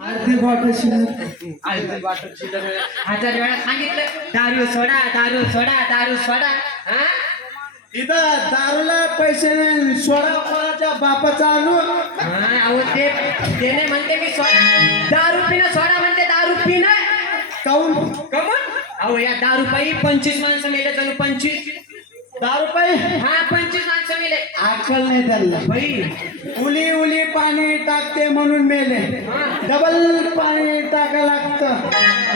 अर्धी बॉटल शिल्लक. अर्धी बॉटल शिल्लक. 1000 वेळा सांगितलं दारू सोडा, दारू सोडा, दारू सोडा. हा इथं दारूला पैसे नाही, सोडा कोणाच्या बापाचा आणू. अहो ते नाही म्हणते मी सोडा, दारू पिणं सोडा म्हणते, दारू पिणं. काऊन कमून अहो या दारू पायी 25 माणसं मेले. जणू 25. दारू पाहिजे. हा 25 माणसं मेले. अक्कल नाही त्यांना. बाई उली उली पाणी टाकते म्हणून मेले. डबल पाणी टाका लागतं.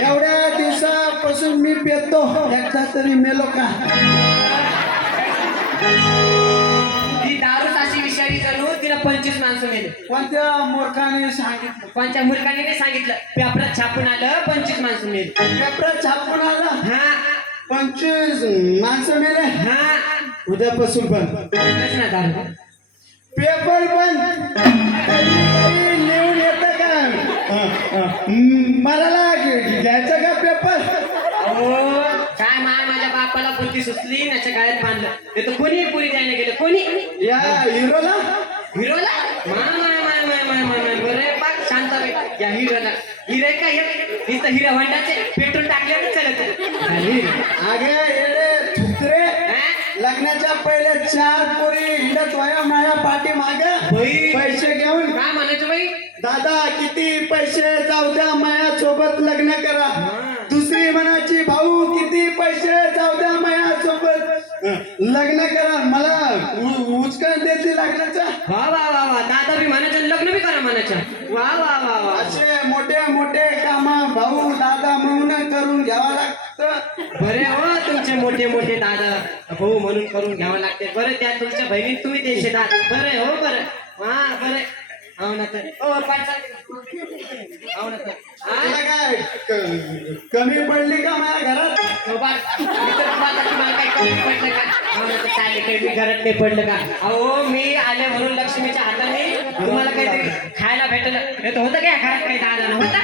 एवढ्या दिवसापासून मी पेतो, एकदा तरी मेलो का? ती दारूच अशी विषारी जणू तिला 25 माणसं मेले. कोणत्या मूर्खाने सांगितलं? कोणत्या मूर्खाने नाही सांगितलं, पेपरात छापून आलं 25 माणसं मेले. पेपर छापून आला, हा 25 माणसं मेले. हा उद्यापासून पण तेच ना दारू. पेपर पण लिहून येतं का? मराला घ्यायचं का पेपर? अहो काय माझ्या बापाला बोलती सुचली, त्याच्या गाळ्यात बांधलं. ते तर कोणी पुरी द्यायला गेलं. कोणी या हिरोला हिरोला बरं पाक शांत या हिरोला. हिरे का नुसतं हिरा भांडाचे पेट्रोल टाकले चलत. आगे येडे थुत्रे, लग्नाच्या पहिले 4 पोरी हिंडत वया माझ्या पाठी मागे पैसे घेऊन. काय म्हणायचं बाई? दादा किती पैसे जाऊ द्या, माया सोबत लग्न करा. दुसरी म्हणायची भाऊ किती पैसे जाऊ द्या, माया सोबत लग्न करा. मला उचकण देते लग्नाचा. वा वा वा वा. दादा बी म्हणायचं, लग्न बी करा म्हणायचं. वा वा वा वा. असे मोठे मोठे काम भाऊ दादा म्हणून करून घ्यावं लागतं. बरे हो तुमचे मोठे मोठे दादा भाऊ म्हणून करून घ्यावं लागते. बरं त्या तुमच्या बहिणी तुम्ही त्यांचे दादा. बरं हो बरं. हा बरं. हो ना तर हो हो ना तर तुला काय कमी पडली का माझ्या घरात? तुम्हाला काही कमी पडलं का? हो ना तर चालेल, काही मी घरात नाही पडलं का? अहो मी आले म्हणून लक्ष्मीच्या हाताने तुम्हाला काहीतरी खायला भेटलं. हे तर होतं काय घरात? काही दादा नव्हता,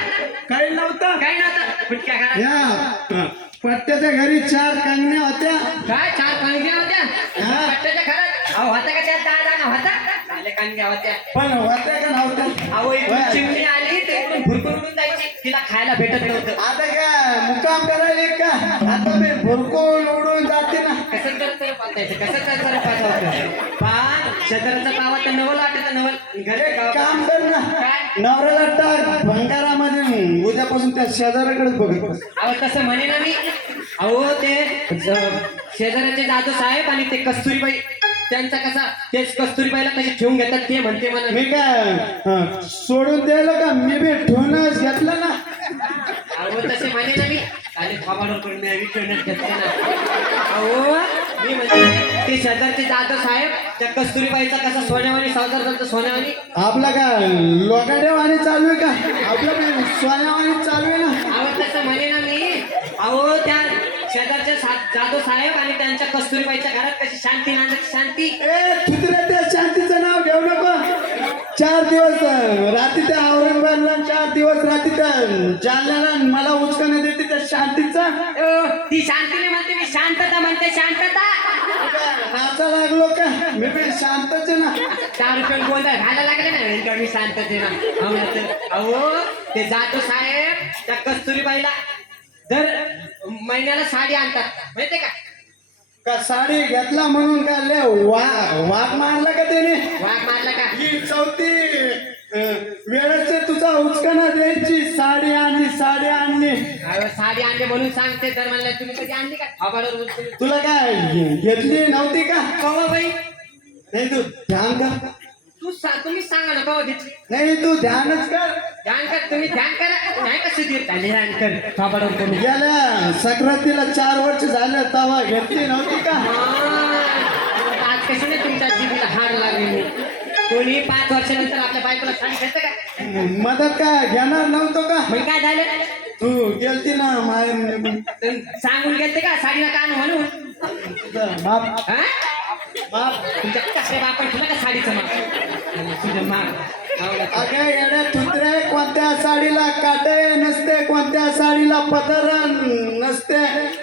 काही नव्हतं. काही नव्हतं. कुठच्या घरात या पट्ट्याच्या घरी 4 कंगण्या होत्या. काय 4 कांग्या होत्या हा. पट्ट्याच्या घरात? अहो होता का त्या दादा नव्हता? चाले कांग्या होत्या. पण होत्या का नव्हत्या? अहो इकडून चिमणी आली तर इकडून भुरकून उडून जायची, तिला खायला भेटत नव्हतं. आता काय मुक्काम करायला का? आता मी भुरकून उडून जाते ना. कसं तर पाहतायचं, कसं तर पाहता पा शेजारचा पावा तर नवल वाटत. नवल घरी एक काम कर ना, काय? नवऱ्याला टाक भंगारामध्ये. उद्यापासून त्या शेजाऱ्याकडेच बघत बस. अहो तसं म्हणे ना मी. अहो ते शेजाऱ्याचे दादू साहेब आणि ते कस्तुरीबाई, त्यांचा कसा तेच कस्तुरीबाईला कशी ठेवून घेतात ते म्हणते मला. मी काय सोडून द्यायला का? मी बी ठेवूनच घेतलं ना. अहो तसे म्हणे ना मी. आणि खबाडवर पण मी ठेवण्यात घेतले ना. अहो मी म्हणजे ते शेजारचे दादू साहेब त्या कस्तुरीबाईचा कसा सोन्यावानी सावजार झालं सोन्यावानी. आपला का लोकाडेवाणी चालू आहे का? आपलं बी सोन्यावाणी चालू आहे ना. अहो तसं म्हणे ना मी. अहो त्या शेजारचे जाधव साहेब आणि त्यांच्या कस्तुरीबाईच्या घरात कशी शांती नांदायची. शांती ए तुझ्या त्या शांतीचं नाव घेऊ नको. 4 दिवस रात्री त्या औरंगाबादला, 4 दिवस रात्री त्या जालन्याला मला उचकणे देते त्या शांतीचा. ती शांती नाही म्हणते मी, शांतता म्हणते. शांतता नाचा लागलो का? मी बी शांतच आहे ना. 4 रुपये गोंधळ घालायला लागले ना, मी शांतते ना. अहो ते जाधव साहेब त्या कस्तुरीबाईला दर महिन्याला साडी आणतात, माहितीये का? का साडी घेतला म्हणून का ले वाघ मारला का त्याने? वाघ मारला का? ही 4थी वेळेस तुझा उचकणा द्यायची. साडी आणली, साडी आणली. अहो साडी आणली म्हणून सांगते. तर म्हणलं तुम्ही कधी आणली का? खबर तुला काय घेतली नव्हती का? कवा बाई? नाही तू ध्यान कर. तुम्ही सांगा ना कवा घेतली. नाही तू ध्यानच कर. ध्यान कर, तुम्ही ध्यान करा. नाही कसं देत ध्यान कर खबरवर करून. गेल्या सक्रातीला 4 वर्ष झालं तेव्हा घेतली नव्हती का? आज कशी नाही तुमच्या जीवीला हार लागली. कोणी 5 वर्षानंतर आपल्या बायकोला साडी घेतं का? मदत काय घेणार नव्हतो का? मग काय झालं? तू गेलती ना माहेर. सांगून घेते का साडीला कान म्हणून? बाप हा? बाप तुमच्या कसल्या बापा तुला का साडीचं माग? तुझं माग अगं येड्या तुत्रे, कोणत्या साडीला काटे नसते, कोणत्या साडीला पदर नसते.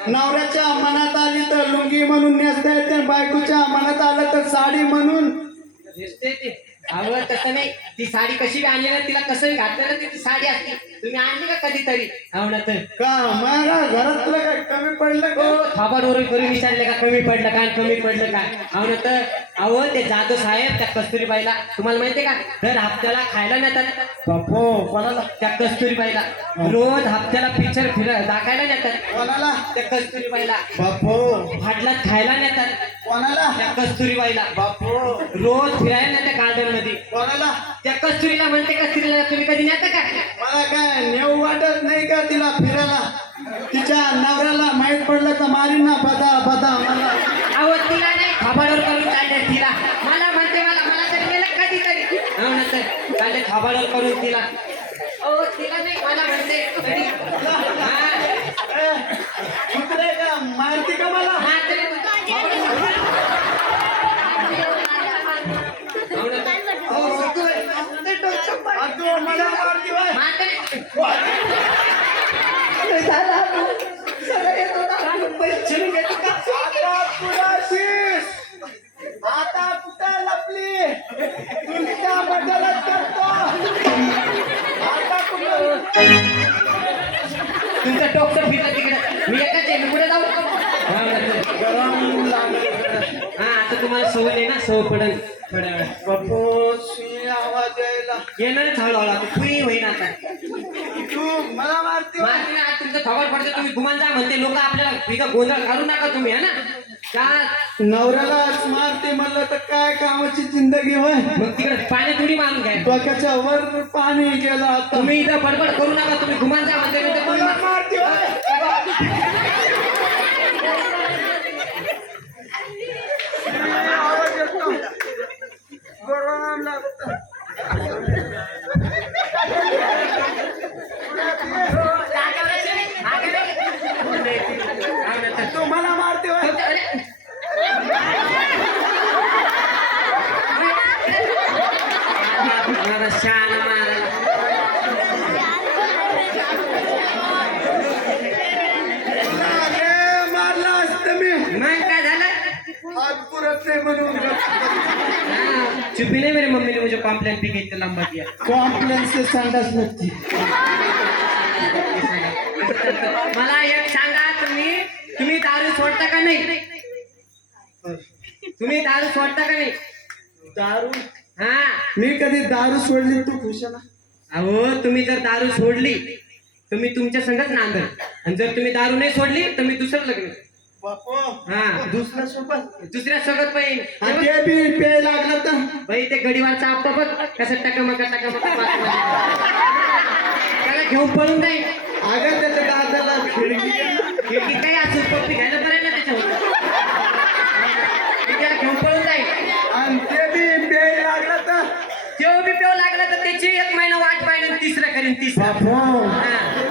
नवऱ्याच्या मनात आली तर लुंगी म्हणून नेसता येते, बायकोच्या मनात आलं तर साडी म्हणून दिसते ते अहो तसं नाही, ती साडी कशी बी आणली ना, तिला कसं घातलं ना ती साडी असते. तुम्ही आणली का कधीतरी? हो ना तर का मला घरातलं काय कमी पडलं का? थापाडवर करून विचारले का कमी पडलं काय, कमी पडलं काय? हो ना तर अहो ते जाधव साहेब त्या कस्तुरीबाईला तुम्हाला माहितीये का, दर हप्त्याला खायला नेतात. बापू कोणाला? त्या कस्तुरीबाईला रोज हप्त्याला पिक्चर दाखायला नेतात. कोणाला? त्या कस्तुरीबाईला बापू फाटलात खायला नेतात. कोणाला? त्या कस्तुरीबाईला बापू रोज फिरायला नेतात गार्डन मध्ये. कोणाला? त्या कस्तुरीला म्हणते, कस्तुरीला तुम्ही कधी नेता का? मला काय नेऊ वाटत नाही का तिला फिरायला? तिच्या नवऱ्याला माहित पडलं तर मारीन ना बदा बदा मला. अहो तिला नाही, खाबाडवर करून चालले तिला. मला म्हणते, मला मला तर गेलं कधीतरी. हो ना तर चालले खाबाडवर करून तिला. अहो तिला नाही, मला म्हणते कधी. हा. कुत्रे का मारती का मला? हा, तरी हो ना तर. अहो, ते डोकं पाड. अगं, मला मारती बाय. मारते. आता कुठं लपली? तुमच्या बदलच करतो. आता कुठं? तुमचं डोकं फिरलं तिकडे. मी एकच आहे, मी पुढे जाऊ. गरम लागलं. हा आता तुम्हाला सवय आहे ना, सवय पडन थोड्या वेळ. बापू, सुई आवाज यायला. येणारच हळूहळू आता फ्री होईन आता. तू मला मारती बाय. मारते ना, आज तुमचं खबर पडते, तुम्ही गुमान जा म्हणते लोक आपल्याला. इथं गोंधळ घालू नका तुम्ही, है ना का? नवऱ्यालाच मारते म्हणलं तर काय कामाची जिंदगी होय. मग तिकडे पाण्यात उडी मारून घ्या. डोक्याच्या वर पाणी गेलं आता. तुम्ही इथं बडबड करू नका, तुम्ही गुमान जा म्हणते नंतर तुम्ही मला मारती होय. आवाज येतो. गरम लागतं. तू मला मारते होय. शाना मारायला. अरे, मारलं असतं मी. मग काय झालं? हात पुरत नाही म्हणून हाँ, चुपी नहीं मेरी मम्मी ने मुझे कॉम्प्लेन भी की लंबा दिया. कॉम्प्लेक्स से संडास नसती. मला एक सांगा, तुम्ही तुम्ही दारू सोडता का नाही? तुम्ही दारू सोडता का नाही? दारू? हा. मी कधी दारू सोडली तू खुश आहे ना? अहो तुम्ही जर दारू सोडली तुम्ही तुमच्या संगच नांदल, आणि जर तुम्ही दारू नाही सोडली तर मी दुसरं लग्न. बापू, हा. दुसऱ्या सोबत? दुसऱ्या सोबत पाहिजे. आणि ते बी प्याय लागलं तर? बाई ते गडीवारचा आप्पा बघ कसं टकमक त्याला घेऊन पळून जाईल. अगं त्याच्या दादाला खिडकी खिडकी काही असू, पप्पी घ्यायला बरं ना त्याच्यावर. त्याला घेऊन पळून जाईल. आणि ते बी प्याय लागलं तर? जेव्हा बी पेव लागला तर त्याची 1 महिना वाट पाहिजे, तिसरं करीन तिसरं. बापू,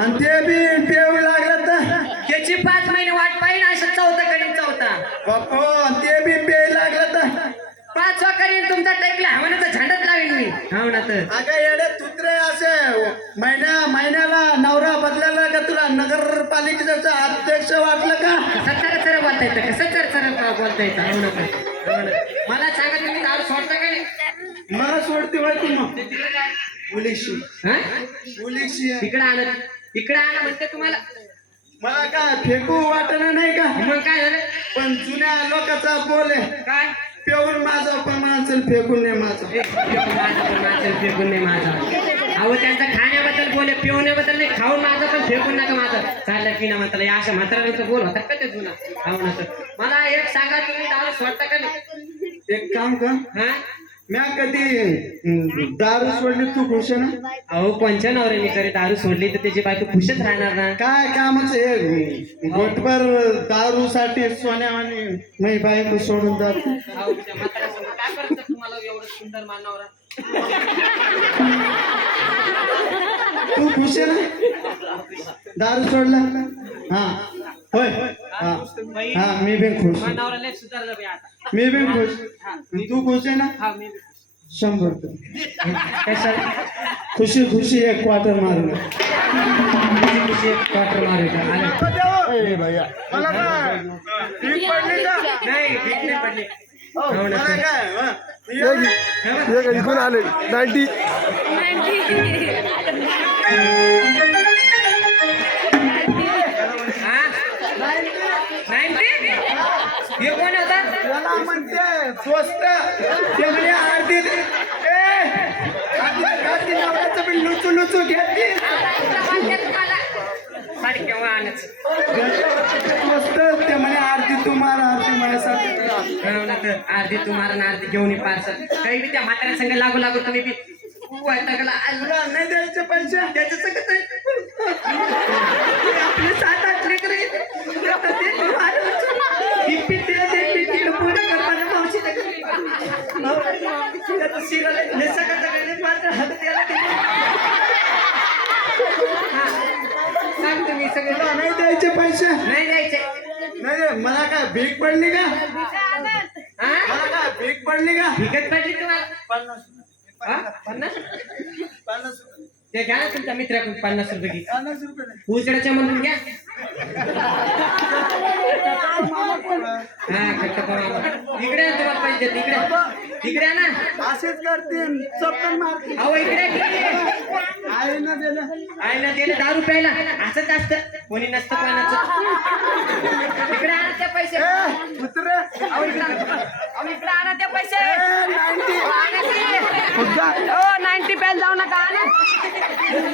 आणि ते बी पेऊ लागलं तर? त्याची 5 महिने वाट पाहिजे, असं चौथा करीन चौथा. बापू, आणि ते बी प्याय लागलं तर? 5वा करीन तुमचा टेकला हवानाचा झंडाच लावीन मी. हो ना तर. अगं येडे तुत्रे, असे महिन्याला नवरा बदलायला का तुला नगरपालिकेचा अध्यक्ष वाटलं का? कसं चर बोलता येतं, कसं चर बोलता येतं. हो ना तर. हो ना. मला सांगा तुम्ही दारू सोडता का नाही? मला सोडते वाटते मग. ते तिला काय? पोलिशी हा? पोलिशी इकडे आणा, इकडे आणा म्हणते तुम्हाला. मला काय फेकू वाटणं नाही का? मग काय झालं? पण जुन्या लोकांचा बोल आहे, काय? पेऊन माझा पण माणसेल फेकून नाही माझा. माझा पण माझं फेकून नाही माझा. अहो त्यांचं खाण्याबद्दल बोले, पिवण्याबद्दल नाही, खाऊन माझं पण फेकून नका माझं. चाललं की ना म्हणतात, या अशा म्हाताऱ्यांचं बोल होतात का ते जुना. हो ना तर. मला एक सांगा, तुम्ही दारू सोडता का नाही? एक काम कर, हा? म्या कधी दारू सोडली तू खुश आहे ना? अहो कोणच्या नवऱ्याने तरी दारू सोडली तर त्याची बायको खुशच राहणार ना. काय कामच हे गोटभर दारू साठी सोन्यावानी मी बायको सोडून जात. अहो, त्या म्हाताऱ्यासमोर काय करतात तुम्हाला एवढं सुंदर मानवरा? तू खुश आहे ना? दारू सोडला? हा होय. हा हा, मी बी खुश. मानवरा लय सुधारलं बाई आता. मी बी खुश. तू खुश आहे ना? हा मी बी. 100%. कशाला? खुशी खुशी एक क्वार्टर मारून. खुशी एक क्वार्टर मारू का? आलं. मला काय भीक पडली का? नाही भीक नाही पडली. हो, हो ना. मला काय हं. इकडून आले 90. हा 90 हे कोण होता त्याला म्हणते स्वस्त ते म्हणे अर्धी नवऱ्याचं पण लुचू लुचू घेतली साडी केव्हा आणच स्वस्त ते म्हणे अर्धी तुम्हाला अर्धी माझ्यासाठी अर्धी तुम्हाला ना अर्धी घेऊन ये पार्सल काही बी त्या म्हाताऱ्या संग लागू लागू तुम्ही बी वैतागला तुला नाही द्यायचे पैसे त्याचं सगळं आपले 7-8 लेकरं सांगतो मी सगळं तुला नाही द्यायचे पैसे नाही द्यायचे नाही रे, मला काय भीक पडली का हा मला काय भीक पडली का विकत पडली तुम्हाला 50 हा? 50 50 ते घ्या ना तुमच्या मित्राकडून 50 रुपये घे 50 रुपये नाही. उजड्याच्या म्हणून घ्या हा खट्ट मामा इकडे या, तुम्हाला पैसे देते इकडे इकडे या ना असेच करतील चप्पल मारतील अहो इकडे की. आहे ना दिलं आहे ना त्याला 10 रुपयाला असंच असतं कोणी नसतं कोणाचं इकडे आणा त्या पैसे पुत्र अहो इकडे आणा त्या पैसे 90 हो 90 पेन जाऊ नका